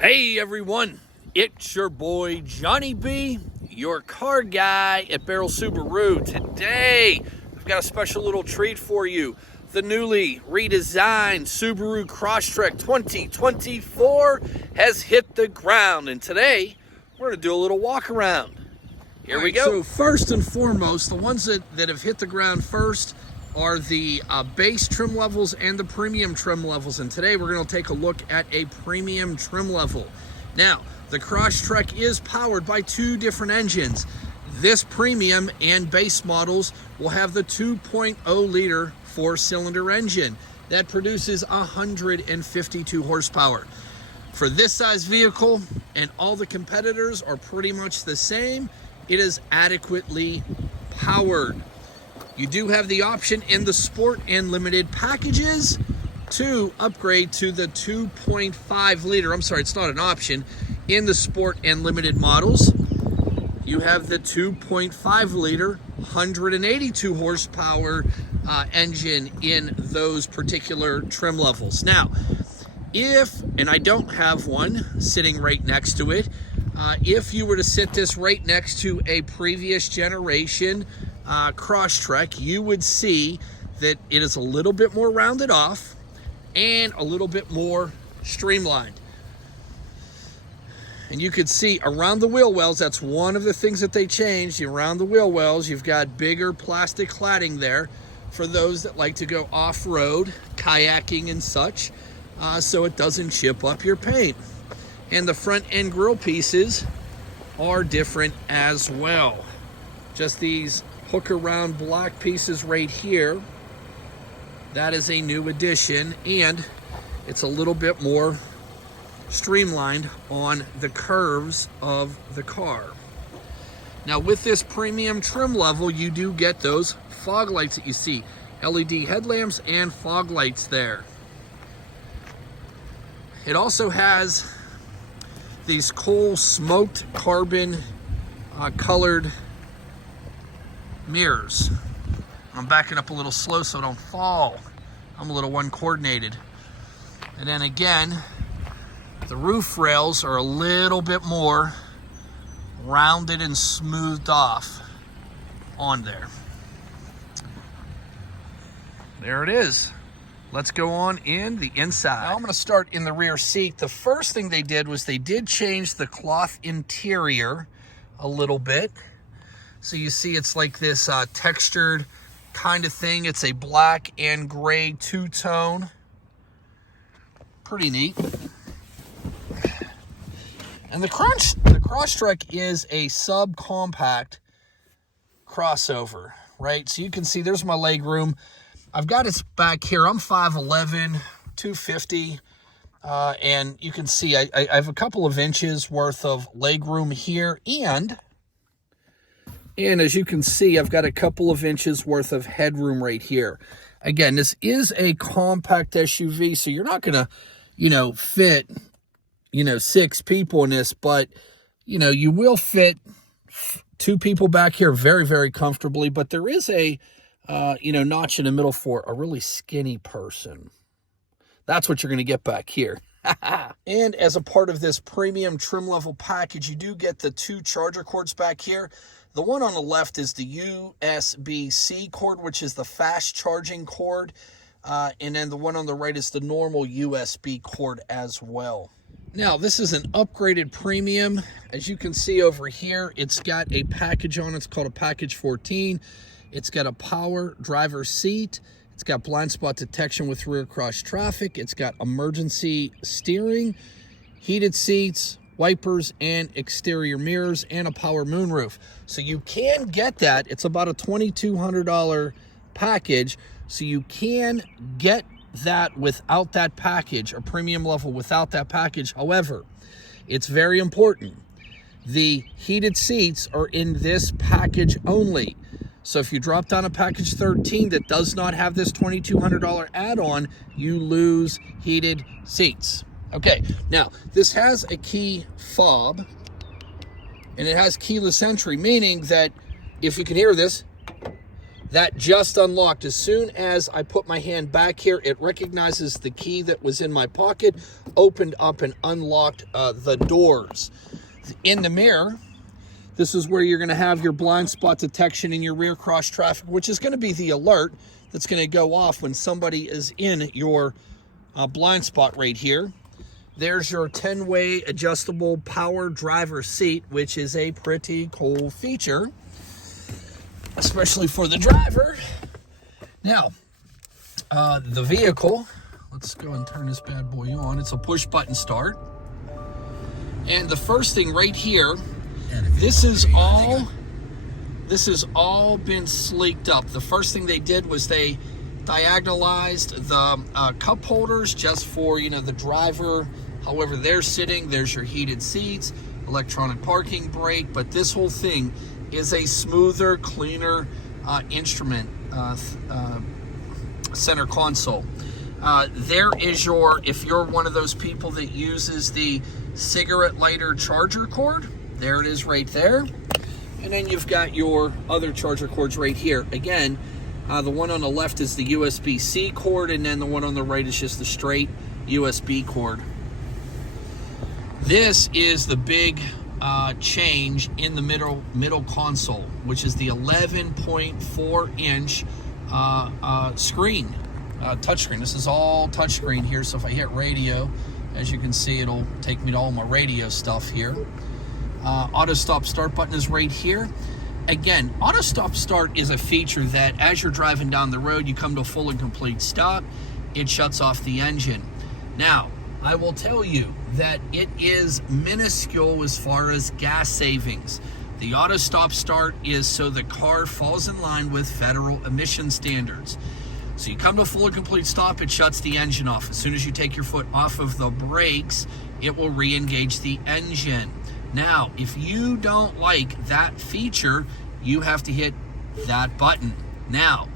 Hey everyone, it's your boy Johnny B, your car guy at Baierl Subaru. Today, I've got a special little treat for you. The newly redesigned Subaru Crosstrek 2024 has hit the ground, and today we're going to do a little walk around. Here we go. So first and foremost, the ones that have hit the ground first are the base trim levels and the premium trim levels. And today we're going to take a look at a premium trim level. Now, the Crosstrek is powered by two different engines. This premium and base models will have the 2.0 liter 4-cylinder engine that produces 152 horsepower. For this size vehicle, and all the competitors are pretty much the same, it is adequately powered. You do have the option in the Sport and Limited packages to upgrade to the 2.5 liter. I'm sorry, it's not an option. In the Sport and Limited models, you have the 2.5 liter, 182 horsepower engine in those particular trim levels. Now, and I don't have one sitting right next to it, if you were to sit this right next to a previous generation Crosstrek, you would see that it is a little bit more rounded off and a little bit more streamlined. And you could see around the wheel wells, that's one of the things that they changed. Around the wheel wells, you've got bigger plastic cladding there for those that like to go off-road, kayaking and such, so it doesn't chip up your paint. And the front end grille pieces are different as well. Just these hook around block pieces right here, that is a new addition, and it's a little bit more streamlined on the curves of the car. Now with this premium trim level, you do get those fog lights that you see, LED headlamps and fog lights there. It also has these cool smoked carbon colored mirrors. I'm backing up a little slow so I don't fall. I'm a little uncoordinated. And then again, the roof rails are a little bit more rounded and smoothed off on there. There it is. Let's go on in the inside. Now I'm going to start in the rear seat. The first thing they did was they did change the cloth interior a little bit. So you see it's like this textured kind of thing. It's a black and gray two-tone. Pretty neat. And the Crosstrek is a subcompact crossover, right? So you can see there's my leg room. I've got it back here. I'm 5'11", 250. And you can see I have a couple of inches worth of leg room here, and as you can see, I've got a couple of inches worth of headroom right here. Again, this is a compact SUV, so you're not going to, fit, 6 people in this, but, you will fit 2 people back here very, very comfortably. But there is a, notch in the middle for a really skinny person. That's what you're going to get back here. And as a part of this premium trim level package, you do get the 2 charger cords back here. The one on the left is the USB-C cord, which is the fast charging cord. And then the one on the right is the normal USB cord as well. Now, this is an upgraded premium. As you can see over here, it's got a package on it. It's called a package 14. It's got a power driver seat. It's got blind spot detection with rear cross traffic. It's got emergency steering, heated seats, wipers, and exterior mirrors, and a power moonroof. So you can get that. It's about a $2,200 package. So you can get that without that package, a premium level without that package. However, it's very important. The heated seats are in this package only. So if you drop down a package 13 that does not have this $2,200 add-on, you lose heated seats. Okay, now this has a key fob, and it has keyless entry, meaning that if you can hear this, that just unlocked. As soon as I put my hand back here, it recognizes the key that was in my pocket, opened up and unlocked the doors. In the mirror, this is where you're going to have your blind spot detection and your rear cross traffic, which is going to be the alert that's going to go off when somebody is in your blind spot right here. There's your 10-way adjustable power driver seat, which is a pretty cool feature, especially for the driver. Now, the vehicle, let's go and turn this bad boy on. It's a push button start. And the first thing right here, this is all been sleeked up. The first thing they did was they diagonalized the cup holders just for, you know, the driver, however they're sitting. There's your heated seats, electronic parking brake, but this whole thing is a smoother, cleaner instrument center console. There is your, if you're one of those people that uses the cigarette lighter charger cord, there it is right there. And then you've got your other charger cords right here. Again, the one on the left is the USB-C cord, and then the one on the right is just the straight USB cord. This is the big change in the middle console, which is the 11.4 inch screen, touchscreen. This is all touchscreen here, so if I hit radio, as you can see, it'll take me to all my radio stuff here. Auto stop start button is right here. Again, auto stop start is a feature that as you're driving down the road, you come to a full and complete stop, it shuts off the engine. Now, I will tell you that it is minuscule as far as gas savings. The auto stop start is so the car falls in line with federal emission standards. So you come to a full and complete stop, it shuts the engine off. As soon as you take your foot off of the brakes, it will re-engage the engine. Now, if you don't like that feature, you have to hit that button. Now,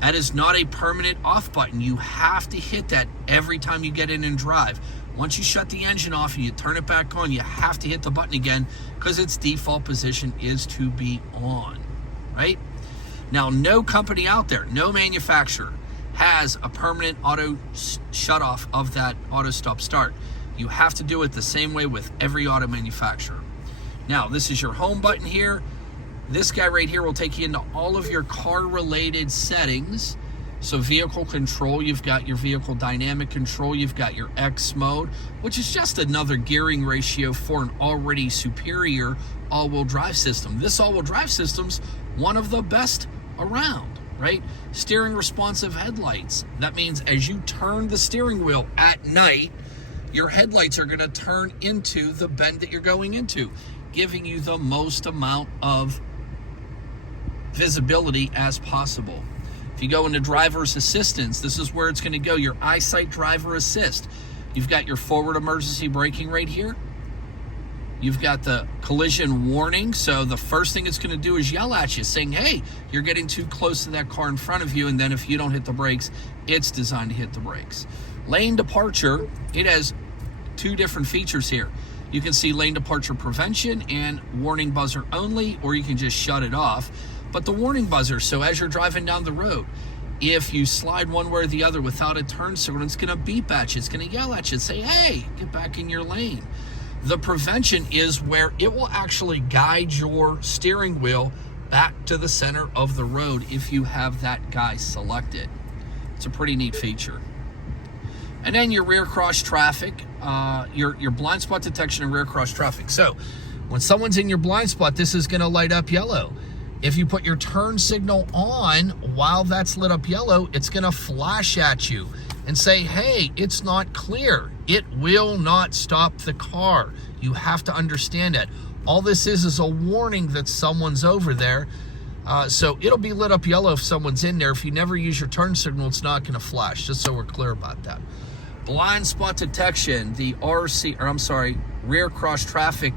that is not a permanent off button. You have to hit that every time you get in and drive. Once you shut the engine off and you turn it back on, you have to hit the button again because its default position is to be on, right? Now, no company out there, no manufacturer has a permanent auto shut off of that auto stop start. You have to do it the same way with every auto manufacturer. Now, this is your home button here. This guy right here will take you into all of your car-related settings. So vehicle control, you've got your vehicle dynamic control, you've got your X mode, which is just another gearing ratio for an already superior all-wheel drive system. This all-wheel drive system's one of the best around, right? Steering responsive headlights. That means as you turn the steering wheel at night, your headlights are going to turn into the bend that you're going into, giving you the most amount of visibility as possible. If you go into driver's assistance, this is where it's going to go, your eyesight driver assist. You've got your forward emergency braking right here. You've got the collision warning. So the first thing it's going to do is yell at you saying, hey, you're getting too close to that car in front of you. And then if you don't hit the brakes, it's designed to hit the brakes. Lane departure, it has two different features here. You can see lane departure prevention and warning buzzer only, or you can just shut it off. But the warning buzzer, so as you're driving down the road, if you slide one way or the other without a turn signal, it's going to beep at you. It's going to yell at you and say, hey, get back in your lane. The prevention is where it will actually guide your steering wheel back to the center of the road if you have that guy selected. It's a pretty neat feature. And then your rear cross traffic, your blind spot detection and rear cross traffic. So when someone's in your blind spot, this is going to light up yellow. If you put your turn signal on while that's lit up yellow, it's going to flash at you and say, hey, it's not clear. It will not stop the car. You have to understand that. All this is a warning that someone's over there. So it'll be lit up yellow if someone's in there. If you never use your turn signal, it's not going to flash, just so we're clear about that. Blind spot detection, the rear cross traffic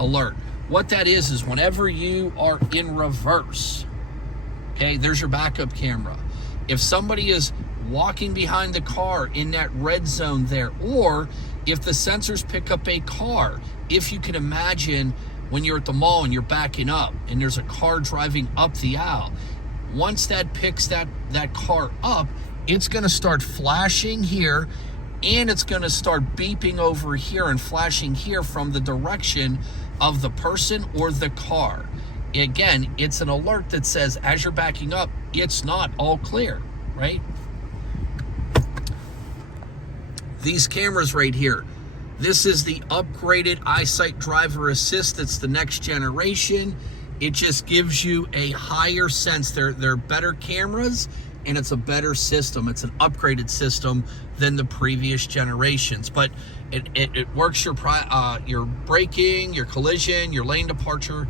alert. What that is whenever you are in reverse, okay, there's your backup camera. If somebody is walking behind the car in that red zone there, or if the sensors pick up a car, if you can imagine when you're at the mall and you're backing up and there's a car driving up the aisle, once that picks that car up, it's going to start flashing here and it's going to start beeping over here and flashing here from the direction of the person or the car. Again, it's an alert that says as you're backing up, it's not all clear, right? These cameras right here, this is the upgraded EyeSight Driver Assist. It's the next generation. It just gives you a higher sense. They're better cameras, and it's a better system. It's an upgraded system than the previous generations, but it works your braking, your collision, your lane departure,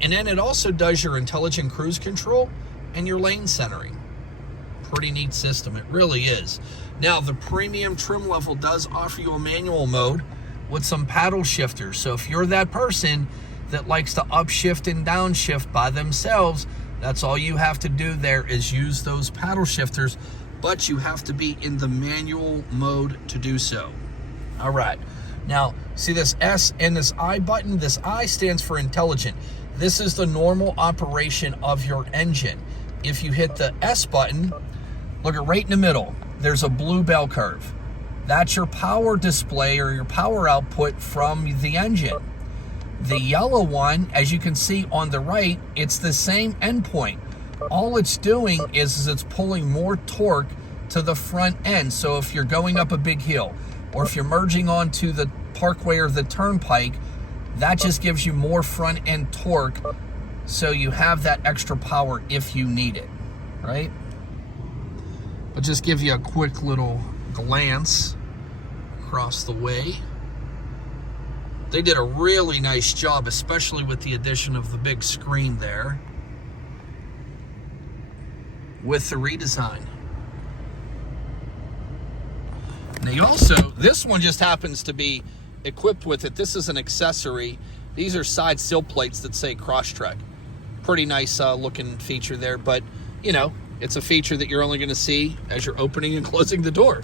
and then it also does your intelligent cruise control and your lane centering. Pretty neat system, it really is. Now, the premium trim level does offer you a manual mode with some paddle shifters. So if you're that person that likes to upshift and downshift by themselves, that's all you have to do there is use those paddle shifters, but you have to be in the manual mode to do so. All right. Now, see this S and this I button? This I stands for intelligent. This is the normal operation of your engine. If you hit the S button, look at right in the middle, there's a blue bell curve. That's your power display or your power output from the engine. The yellow one, as you can see on the right, it's the same endpoint. All it's doing is it's pulling more torque to the front end. So if you're going up a big hill, or if you're merging onto the parkway or the turnpike, that just gives you more front end torque, so you have that extra power if you need it, right? But just give you a quick little glance across the way. They did a really nice job, especially with the addition of the big screen there with the redesign. Now you also, this one just happens to be equipped with it. This is an accessory. These are side sill plates that say Crosstrek. Pretty nice looking feature there, but you know, it's a feature that you're only going to see as you're opening and closing the door.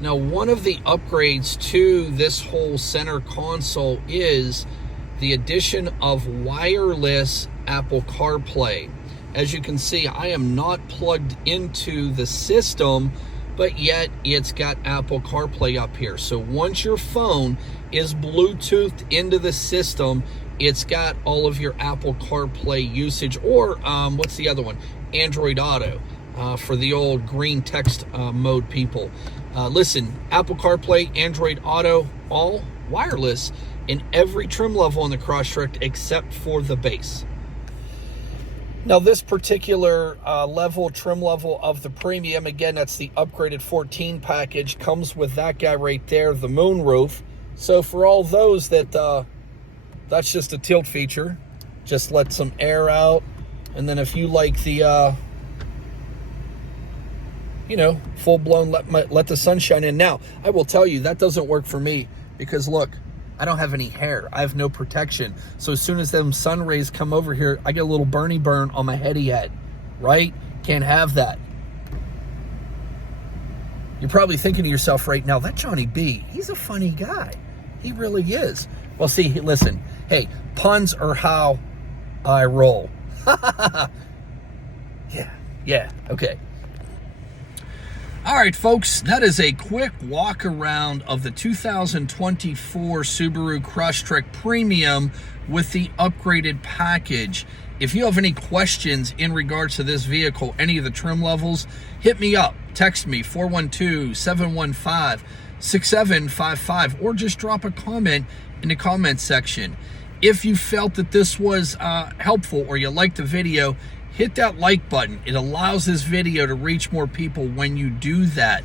Now, one of the upgrades to this whole center console is the addition of wireless Apple CarPlay. As you can see, I am not plugged into the system, but yet it's got Apple CarPlay up here. So once your phone is Bluetoothed into the system, it's got all of your Apple CarPlay usage, or what's the other one? Android Auto, for the old green text mode people. Listen, Apple CarPlay, Android Auto, all wireless in every trim level on the Crosstrek except for the base. Now, this particular trim level of the Premium, again, that's the upgraded 14 package, comes with that guy right there, the Moonroof. So for all those that, that's just a tilt feature, just let some air out. And then if you like the, you know, full-blown let the sun shine in. Now, I will tell you, that doesn't work for me because, look, I don't have any hair. I have no protection. So as soon as them sun rays come over here, I get a little Bernie burn on my heady head, right? Can't have that. You're probably thinking to yourself right now, that Johnny B, he's a funny guy. He really is. Well, see, listen, hey, puns are how I roll. Yeah, okay. All right, folks, that is a quick walk around of the 2024 Subaru Crosstrek Premium with the upgraded package. If you have any questions in regards to this vehicle, any of the trim levels, hit me up. Text me, 412-715-6755, or just drop a comment in the comment section. If you felt that this was helpful or you liked the video, hit that like button. It allows this video to reach more people when you do that.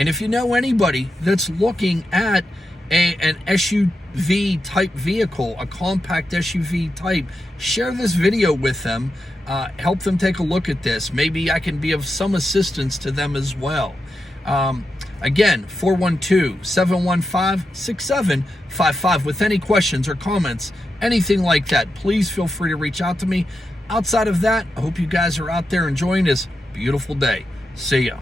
And if you know anybody that's looking at an SUV type vehicle, a compact SUV type, share this video with them. Help them take a look at this. Maybe I can be of some assistance to them as well. Again, 412-715-6755 with any questions or comments, anything like that. Please feel free to reach out to me. Outside of that, I hope you guys are out there enjoying this beautiful day. See ya.